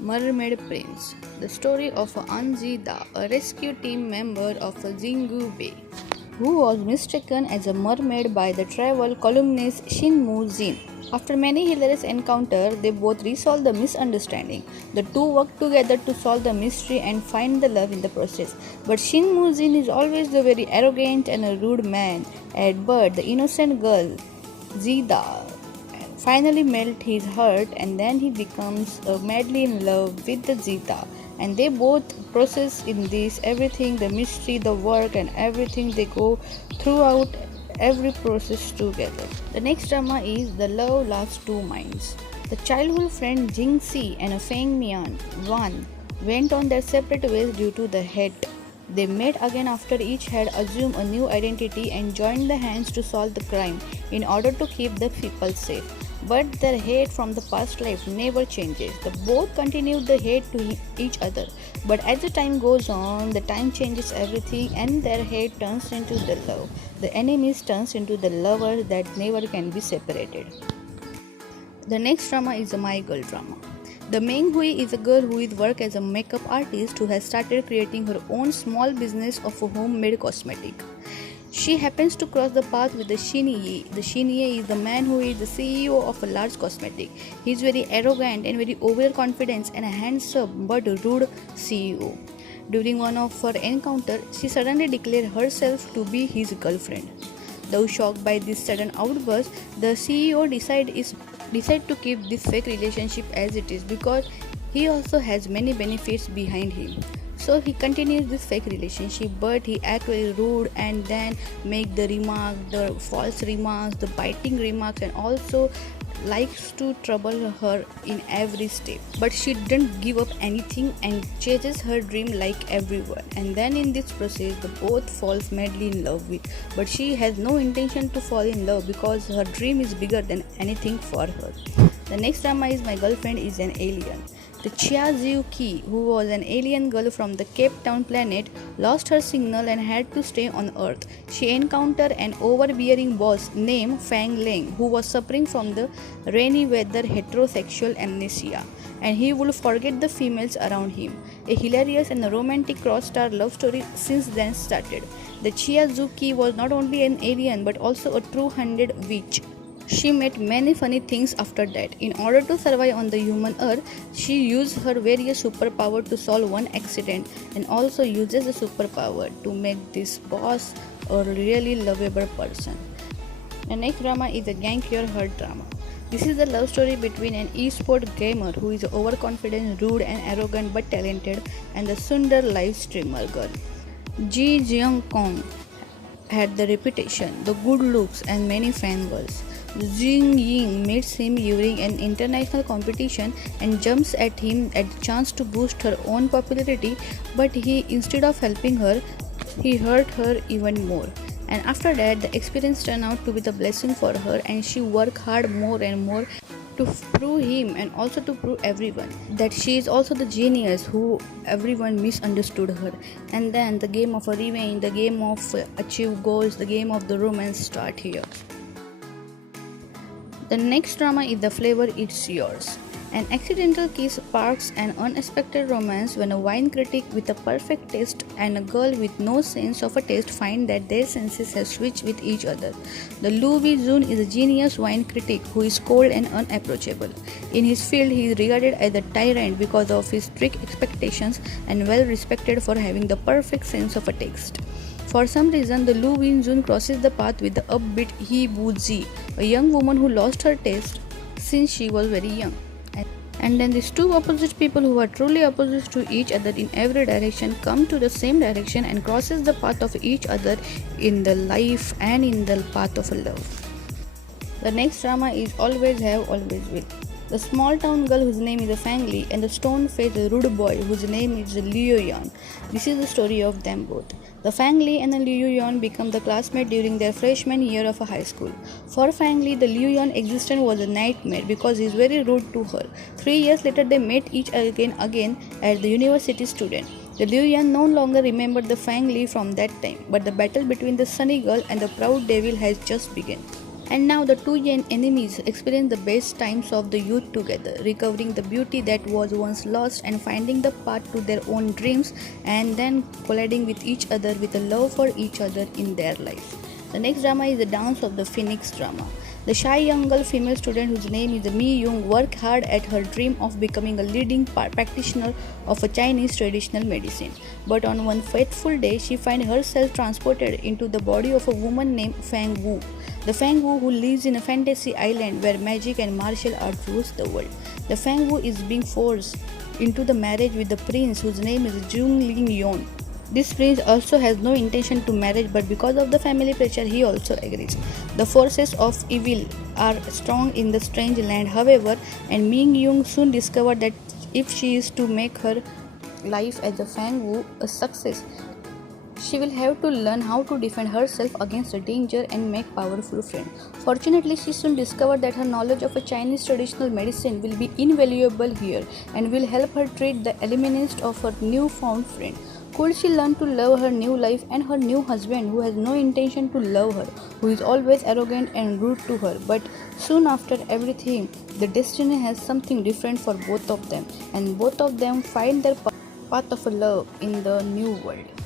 Mermaid Prince, the story of Anjida, a rescue team member of Jingu Bay, who was mistaken as a mermaid by the travel columnist Shinmu Jin. After many hilarious encounters, they both resolve the misunderstanding. The two work together to solve the mystery and find the love in the process. But Shinmu Jin is always the very arrogant and a rude man. At birth, the innocent girl, Zida, finally melt his heart, and then he becomes madly in love with the Zita, and they both process in this everything, the mystery, the work, and everything they go throughout every process together. The next drama is The Love Last Two Minds. The childhood friend Jing Si and Feng Mian Wan went on their separate ways due to the hate. They met again after each had assumed a new identity and joined the hands to solve the crime in order to keep the people safe. But their hate from the past life never changes. The both continue the hate to each other. But as the time goes on, the time changes everything and their hate turns into the love. The enemies turns into the lovers that never can be separated. The next drama is a My Girl drama. The Meng Hui is a girl who is work as a makeup artist who has started creating her own small business of a homemade cosmetic. She happens to cross the path with the Xin Yi. The Xin Yi is the man who is the CEO of a large cosmetic. He is very arrogant and very overconfident and a handsome but rude CEO. During one of her encounters, she suddenly declared herself to be his girlfriend. Though shocked by this sudden outburst, the CEO decide to keep this fake relationship as it is because he also has many benefits behind him. So he continues this fake relationship, but he acts very rude and then make the false remarks, the biting remarks, and also likes to trouble her in every step. But she didn't give up anything and chases her dream like everyone. And then in this process, the both falls madly in love with. But she has no intention to fall in love because her dream is bigger than anything for her. The next drama is My Girlfriend is an Alien. The Chia Ziu Ki, who was an alien girl from the Cape Town planet, lost her signal and had to stay on Earth. She encountered an overbearing boss named Fang Leng, who was suffering from the rainy weather heterosexual amnesia, and he would forget the females around him. A hilarious and romantic cross-star love story since then started. The Chia Ziu Ki was not only an alien but also a true-handed witch. She met many funny things after that. In order to survive on the human earth, she used her various superpower to solve one accident and also uses the superpower to make this boss a really lovable person. The next drama is a Gang Your Heart drama. This is a love story between an e-sport gamer who is overconfident, rude and arrogant but talented, and the Sundar live streamer girl. Ji Jeong Kong had the reputation, the good looks and many fangirls. Jing Ying meets him during an international competition and jumps at him at the chance to boost her own popularity, but he, instead of helping her, he hurt her even more. And after that, the experience turned out to be the blessing for her, and she worked hard more and more to prove him and also to prove everyone that she is also the genius who everyone misunderstood her. And then the game of a revenge, the game of achieve goals, the game of the romance start here. The next drama is The Flavor It's Yours. An accidental kiss sparks an unexpected romance when a wine critic with a perfect taste and a girl with no sense of a taste find that their senses have switched with each other. The Lu Jun is a genius wine critic who is cold and unapproachable. In his field, he is regarded as a tyrant because of his strict expectations and well respected for having the perfect sense of a taste. For some reason, the Lu Jun crosses the path with the upbeat He Bu Ji, a young woman who lost her taste since she was very young. And then these two opposite people who are truly opposite to each other in every direction come to the same direction and crosses the path of each other in the life and in the path of love. The next drama is Always Have, Always Will. The small town girl whose name is Fang Li and the stone-faced rude boy whose name is Liu Yan. This is the story of them both. The Fang Li and the Liu Yan become the classmates during their freshman year of a high school. For Fang Li, the Liu Yan existence was a nightmare because he is very rude to her. 3 years later, they met each again as the university student. The Liu Yan no longer remembered the Fang Li from that time, but the battle between the sunny girl and the proud devil has just begun. And now the two young enemies experience the best times of the youth together, recovering the beauty that was once lost and finding the path to their own dreams, and then colliding with each other with a love for each other in their life. The next drama is the Dance of the Phoenix drama. The shy young girl female student whose name is Mi Young worked hard at her dream of becoming a leading practitioner of a Chinese traditional medicine. But on one fateful day, she finds herself transported into the body of a woman named Fang Wu. The Fang Wu who lives in a fantasy island where magic and martial arts rules the world. The Fang Wu is being forced into the marriage with the prince whose name is Jung Ling Yon. This prince also has no intention to marriage, but because of the family pressure he also agrees. The forces of evil are strong in the strange land, however, and Ming Yung soon discovered that if she is to make her life as a Fang Wu a success, she will have to learn how to defend herself against the danger and make powerful friends. Fortunately, she soon discovered that her knowledge of a Chinese traditional medicine will be invaluable here and will help her treat the ailments of her newfound friend. Could she learn to love her new life and her new husband who has no intention to love her, who is always arrogant and rude to her? But soon after everything, the destiny has something different for both of them, and both of them find their path of love in the new world.